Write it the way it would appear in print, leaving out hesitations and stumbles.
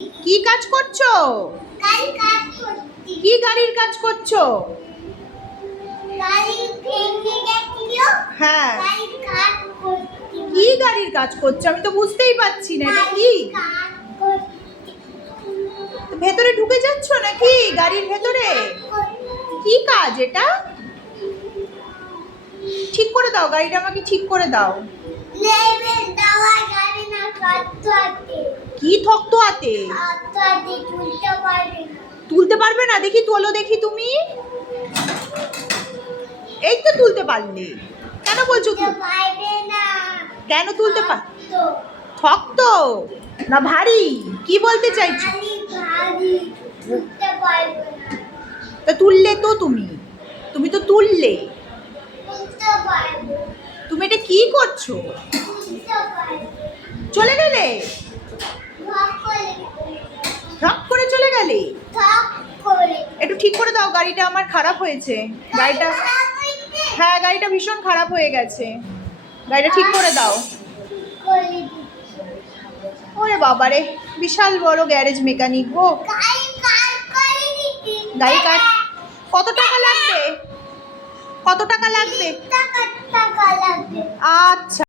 কি কাজ করছো? কি গাড়ির কাজ করছো? হ্যাঁ, কি গাড়ির কাজ করছো? আমি তো বুঝতেই পারছি না এটা কি। ভেতরে ঢুকে যাচ্ছ নাকি গাড়ির ভেতরে? কি কাজ এটা? ঠিক করে দাও, গাড়িটা আমাকে ঠিক করে দাও। কি থক্ত হাতে? তুলতে পারবে না? দেখি তোলো, দেখি তুমি। এই তো তুলতে পারলে। কেন বলছো কেন তুলতে পার? শক্ত না ভারী? কি বলতে চাইছো? তা তুললে তো তুমি তুমি তো তুললে। তুমি এটা কি করছো? চলে গেলে? ঢক করে চলে গেলে? একটু ঠিক করে দাও, গাড়িটা আমার খারাপ হয়েছে। গাড়িটা, হ্যাঁ গাড়িটা ভীষণ খারাপ হয়ে গেছে, গাড়িটা ঠিক করে দাও। ওরে বাবারে, বিশাল বড় গ্যারেজ মেকানিক গো। গাড়ি কাট, কত টাকা লাগবে? কত টাকা লাগবে? আচ্ছা।